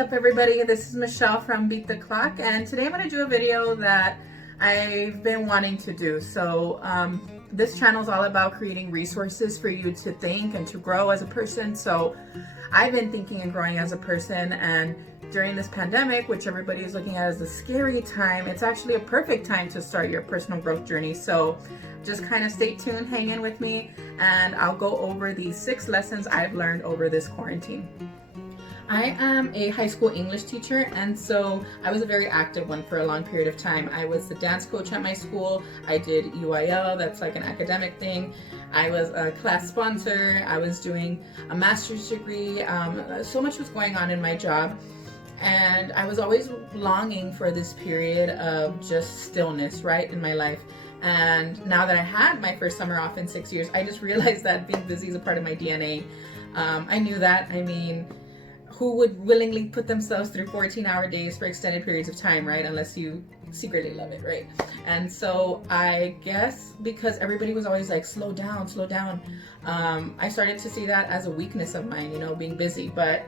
up, everybody? This is Michelle from Beat the Clock, and today I'm going to do a video that I've been wanting to do. So this channel is all about creating resources for you to think and to grow as a person. So I've been thinking and growing as a person, and during this pandemic, which everybody is looking at as a scary time, it's actually a perfect time to start your personal growth journey. So just kind of stay tuned, hang in with me, and I'll go over the 6 lessons I've learned over this quarantine. I am a high school English teacher, and so I was a very active one for a long period of time. I was the dance coach at my school. I did UIL, that's like an academic thing. I was a class sponsor. I was doing a master's degree. So much was going on in my job, and I was always longing for this period of just stillness, right, in my life. And now that I had my first summer off in 6 years, I just realized that being busy is a part of my DNA. I knew that. I mean, who would willingly put themselves through 14-hour days for extended periods of time, right? Unless you secretly love it, right? And so I guess because everybody was always like, slow down, I started to see that as a weakness of mine, being busy. But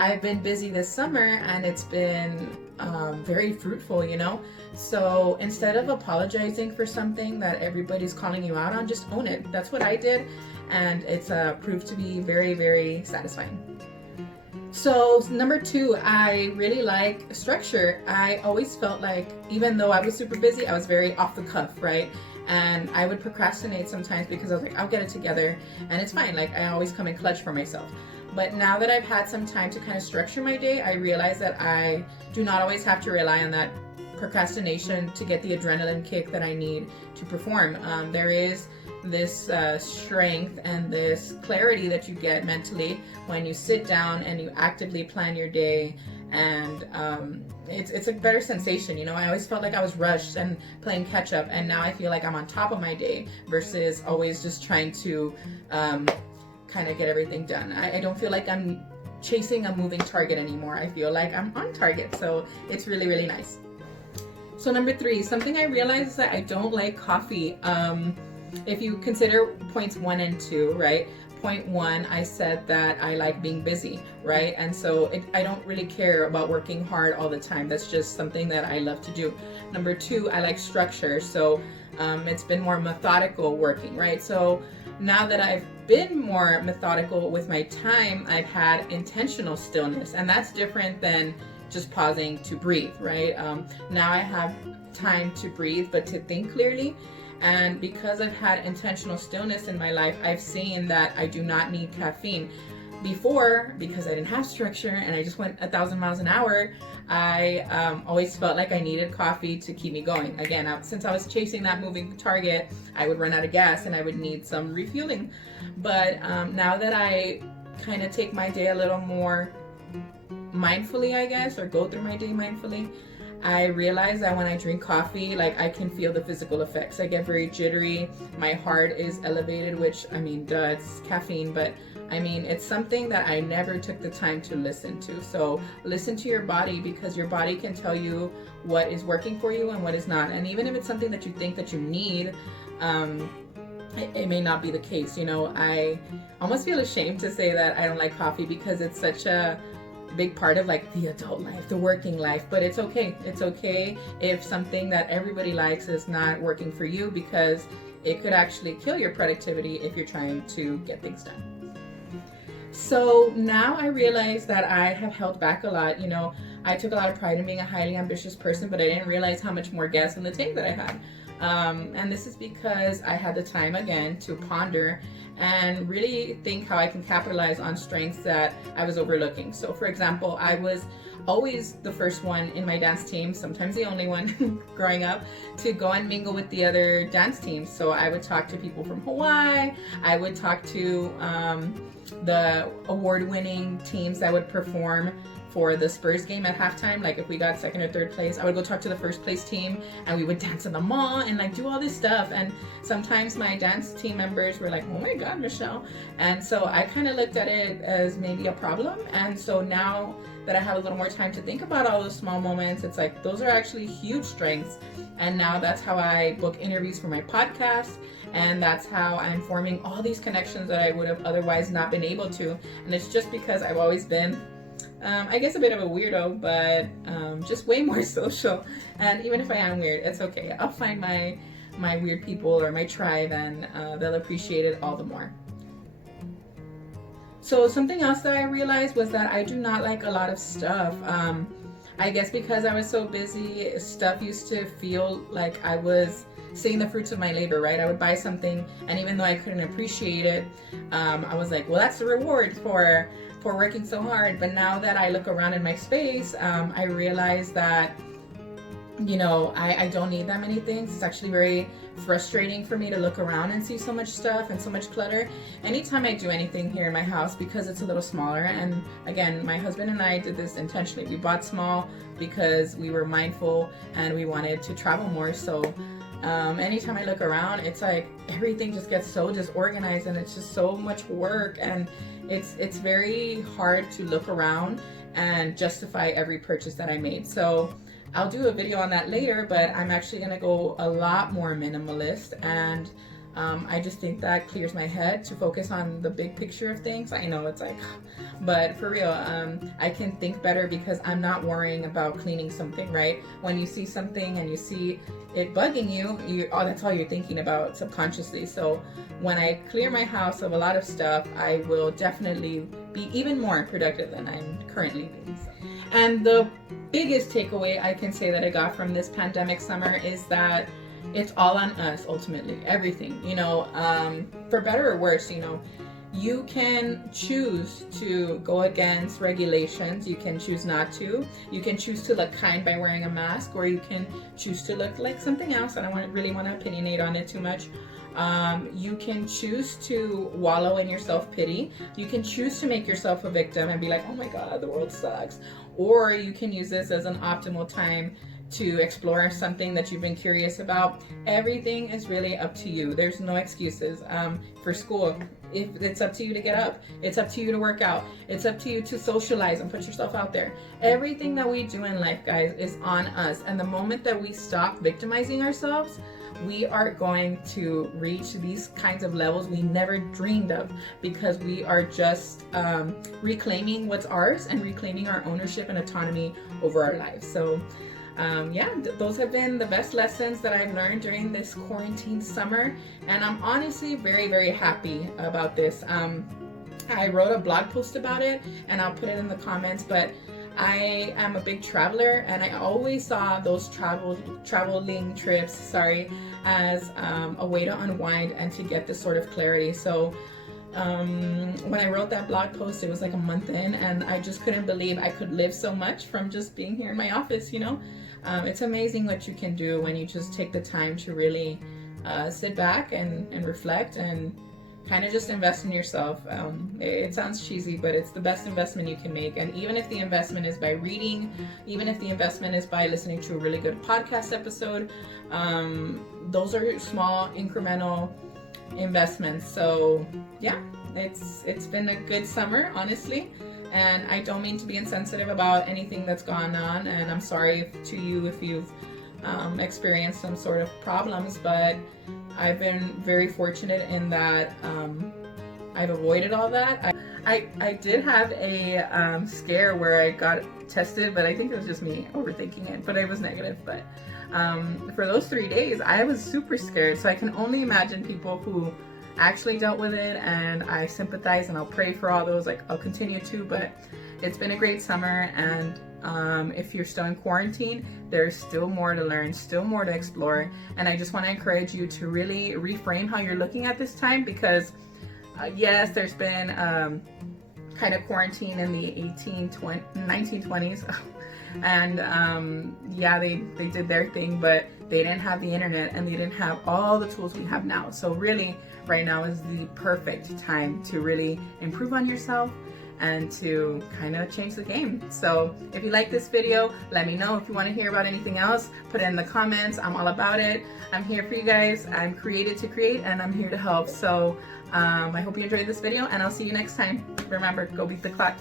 I've been busy this summer, and it's been very fruitful, So instead of apologizing for something that everybody's calling you out on, just own it. That's what I did, and it's proved to be very, very satisfying. So number 2, I really like structure. I always felt like, even though I was super busy, I was very off the cuff, right? And I would procrastinate sometimes because I was like, I'll get it together, and it's fine. Like, I always come in clutch for myself. But now that I've had some time to kind of structure my day, I realize that I do not always have to rely on that procrastination to get the adrenaline kick that I need to perform. There is this strength and this clarity that you get mentally when you sit down and you actively plan your day, and it's a better sensation. I always felt like I was rushed and playing catch up, and now I feel like I'm on top of my day versus always just trying to kind of get everything done. I don't feel like I'm chasing a moving target anymore. I feel like I'm on target, so it's really, really nice. So number 3, something I realized is that I don't like coffee. If you consider points 1 and 2, right? Point 1, I said that I like being busy, right? And so I don't really care about working hard all the time. That's just something that I love to do. Number 2, I like structure. So it's been more methodical working, right? So now that I've been more methodical with my time, I've had intentional stillness, and that's different than just pausing to breathe, right? Now I have time to breathe, but to think clearly. And because I've had intentional stillness in my life, I've seen that I do not need caffeine. Before, because I didn't have structure and I just went 1,000 miles an hour, I always felt like I needed coffee to keep me going. Again, since I was chasing that moving target, I would run out of gas and I would need some refueling. But now that I kind of take my day a little more mindfully, I guess, or go through my day mindfully, I realize that when I drink coffee, like, I can feel the physical effects. I get very jittery, my heart is elevated, which, I mean, duh, it's caffeine, but I mean, it's something that I never took the time to listen to. So listen to your body, because your body can tell you what is working for you and what is not. And even if it's something that you think that you need, it may not be the case. I almost feel ashamed to say that I don't like coffee, because it's such a big part of like the adult life, the working life. But it's okay. It's okay if something that everybody likes is not working for you, because it could actually kill your productivity if you're trying to get things done. So now I realize that I have held back a lot. I took a lot of pride in being a highly ambitious person, but I didn't realize how much more gas in the tank that I had. And this is because I had the time again to ponder and really think how I can capitalize on strengths that I was overlooking. So for example, I was always the first one in my dance team, sometimes the only one growing up, to go and mingle with the other dance teams. So I would talk to people from Hawaii, I would talk to the award-winning teams that would perform for the Spurs game at halftime. Like, if we got 2nd or 3rd place, I would go talk to the 1st place team, and we would dance in the mall and like do all this stuff. And sometimes my dance team members were like, oh my God, Michelle. And so I kind of looked at it as maybe a problem. And so now that I have a little more time to think about all those small moments, it's like, those are actually huge strengths. And now that's how I book interviews for my podcast. And that's how I'm forming all these connections that I would have otherwise not been able to. And it's just because I've always been I guess a bit of a weirdo, but just way more social. And even if I am weird, it's okay. I'll find my weird people or my tribe, and they'll appreciate it all the more. So something else that I realized was that I do not like a lot of stuff. I guess because I was so busy, stuff used to feel like I was seeing the fruits of my labor, right? I would buy something, and even though I couldn't appreciate it, I was like, well, that's the reward for working so hard. But now that I look around in my space, I realize that, you know, I don't need that many things. It's actually very frustrating for me to look around and see so much stuff and so much clutter. Anytime I do anything here in my house, because it's a little smaller, and again, my husband and I did this intentionally. We bought small because we were mindful and we wanted to travel more. So anytime I look around, it's like everything just gets so disorganized, and it's just so much work, and it's very hard to look around and justify every purchase that I made. So I'll do a video on that later, but I'm actually gonna go a lot more minimalist, and I just think that clears my head to focus on the big picture of things. I know it's like, but for real, I can think better because I'm not worrying about cleaning something, right? When you see something and you see it bugging you, oh, that's all you're thinking about subconsciously. So when I clear my house of a lot of stuff, I will definitely be even more productive than I'm currently being. And the biggest takeaway I can say that I got from this pandemic summer is that it's all on us ultimately, everything, you know, for better or worse, you know, you can choose to go against regulations. You can choose not to. You can choose to look kind by wearing a mask, or you can choose to look like something else. And I don't really want to opinionate on it too much. You can choose to wallow in your self-pity. You can choose to make yourself a victim and be like, oh my God, the world sucks. Or you can use this as an optimal time to explore something that you've been curious about. Everything is really up to you. There's no excuses. For school, if it's up to you to get up, it's up to you to work out, it's up to you to socialize and put yourself out there. Everything that we do in life, guys, is on us. And the moment that we stop victimizing ourselves, we are going to reach these kinds of levels we never dreamed of, because we are just reclaiming what's ours and reclaiming our ownership and autonomy over our lives. So yeah, those have been the best lessons that I've learned during this quarantine summer, and I'm honestly very, very happy about this. I wrote a blog post about it, and I'll put it in the comments, but I am a big traveler, and I always saw those traveling trips, as a way to unwind and to get this sort of clarity. So when I wrote that blog post, it was like a month in, and I just couldn't believe I could live so much from just being here in my office, you know. It's amazing what you can do when you just take the time to really sit back and reflect and kind of just invest in yourself. It sounds cheesy, but it's the best investment you can make. And even if the investment is by reading, even if the investment is by listening to a really good podcast episode, those are small incremental investments. So yeah, it's been a good summer, honestly, and I don't mean to be insensitive about anything that's gone on, and I'm sorry to you if you've experienced some sort of problems, but I've been very fortunate in that I've avoided all that. I did have a scare where I got tested, but I think it was just me overthinking it, but it was negative. But for those 3 days, I was super scared. So I can only imagine people who actually dealt with it, and I sympathize, and I'll pray for all those. Like, I'll continue to, but it's been a great summer, and if you're still in quarantine, there's still more to learn, still more to explore, and I just want to encourage you to really reframe how you're looking at this time, because yes, there's been kind of quarantine in the 1920s, and yeah, they did their thing, but they didn't have the internet, and they didn't have all the tools we have now. So really, right now is the perfect time to really improve on yourself and to kind of change the game. So if you like this video, let me know. If you want to hear about anything else, put it in the comments. I'm all about it. I'm here for you guys. I'm created to create, and I'm here to help. So I hope you enjoyed this video, and I'll see you next time. Remember, go beat the clock.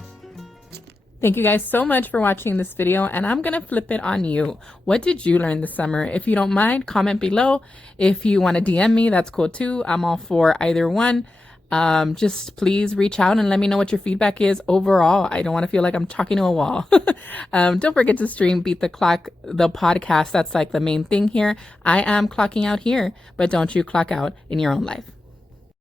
Thank you guys so much for watching this video, and I'm gonna flip it on you. What did you learn this summer? If you don't mind, comment below. If you want to DM me, that's cool too. I'm all for either one. Just please reach out and let me know what your feedback is overall. I don't want to feel like I'm talking to a wall. Don't forget to stream Beat the Clock, the podcast. That's like the main thing here. I am clocking out here, but don't you clock out in your own life.